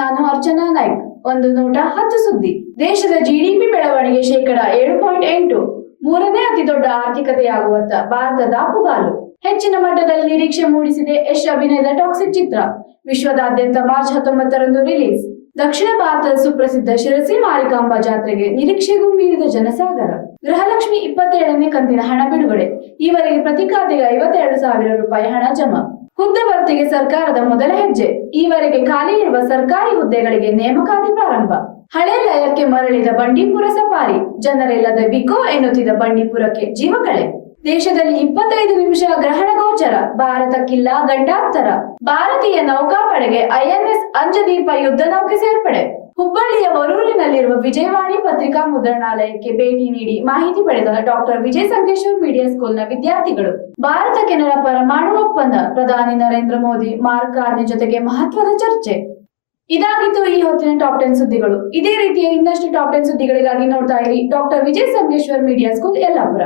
ನಾನು ಅರ್ಚನಾ ನಾಯ್ಕ್. ಒಂದು ನೋಟ 10 ಸುದ್ದಿ. ದೇಶದ ಜಿಡಿಪಿ ಬೆಳವಣಿಗೆ 7.8%. ಮೂರನೇ ಅತಿ ದೊಡ್ಡ ಆರ್ಥಿಕತೆಯಾಗುವತ್ತ ಭಾರತ ದಾಪುಗಾಲು. ಹೆಚ್ಚಿನ ಮಟ್ಟದಲ್ಲಿ ನಿರೀಕ್ಷೆ ಮೂಡಿಸಿದೆ ಯಶ್ ಅಭಿನಯದ ಟಾಕ್ಸಿಕ್ ಚಿತ್ರ. ವಿಶ್ವದಾದ್ಯಂತ ಮಾರ್ಚ್ 19ರಂದು ರಿಲೀಸ್. ದಕ್ಷಿಣ ಭಾರತದ ಸುಪ್ರಸಿದ್ಧ ಶಿರಸಿ ಮಾರಿಕಾಂಬಾ ಜಾತ್ರೆಗೆ ನಿರೀಕ್ಷೆಗೂ ಮೀರಿದ ಜನಸಾಗರ. ಗೃಹಲಕ್ಷ್ಮಿ 27ನೇ ಕಂತಿನ ಹಣ ಬಿಡುಗಡೆ. ಈವರೆಗೆ ಪ್ರತಿ ಖಾತೆಗೆ 52,000 ರೂಪಾಯಿ ಹಣ ಜಮಾ. ಹುದ್ದೆ ಭರ್ತಿಗೆ ಸರ್ಕಾರದ ಮೊದಲ ಹೆಜ್ಜೆ. ಈವರೆಗೆ ಖಾಲಿ ಇರುವ ಸರ್ಕಾರಿ ಹುದ್ದೆಗಳಿಗೆ ನೇಮಕಾತಿ ಪ್ರಾರಂಭ. ಹಳೆ ಲಯಕ್ಕೆ ಮರಳಿದ ಬಂಡೀಪುರ ಸಫಾರಿ. ಜನರಿಲ್ಲದ ಬಿಕೋ ಎನ್ನುತ್ತಿದ್ದ ಬಂಡೀಪುರಕ್ಕೆ ಜೀವಕಳೆ. ದೇಶದಲ್ಲಿ 25 ನಿಮಿಷ ಗ್ರಹಣ ಗೋಚರ. ಭಾರತಕ್ಕಿಲ್ಲ ಗಂಡಾಂತರ. ಭಾರತೀಯ ನೌಕಾಪಡೆಗೆ ಐಎನ್ಎಸ್ ಅಂಜದೀಪ ಯುದ್ಧ ನೌಕೆ ಸೇರ್ಪಡೆ. ಹುಬ್ಬಳ್ಳಿಯ ವರೂರಿನಲ್ಲಿರುವ ವಿಜಯವಾಣಿ ಪತ್ರಿಕಾ ಮುದ್ರಣಾಲಯಕ್ಕೆ ಭೇಟಿ ನೀಡಿ ಮಾಹಿತಿ ಪಡೆದ ಡಾಕ್ಟರ್ ವಿಜಯ ಸಂಕೇಶ್ವರ್ ಮೀಡಿಯಾ ಸ್ಕೂಲ್ನ ವಿದ್ಯಾರ್ಥಿಗಳು. ಭಾರತ ಕೆನಡಾ ಪರಮಾಣು ಒಪ್ಪಂದ. ಪ್ರಧಾನಿ ನರೇಂದ್ರ ಮೋದಿ ಮಾರ್ಕ್ ಕಾರ್ನಿ ಜೊತೆಗೆ ಮಹತ್ವದ ಚರ್ಚೆ. ಇದಾಗಿತ್ತು ಈ ಹೊತ್ತಿನ ಟಾಪ್ 10 ಸುದ್ದಿಗಳು. ಇದೇ ರೀತಿಯ ಇನ್ನಷ್ಟು ಟಾಪ್ 10 ಸುದ್ದಿಗಳಿಗಾಗಿ ನೋಡ್ತಾ ಇರಿ ಡಾಕ್ಟರ್ ವಿಜಯ ಸಂಕೇಶ್ವರ್ ಮೀಡಿಯಾ ಸ್ಕೂಲ್ ಯಲ್ಲಾಪುರ.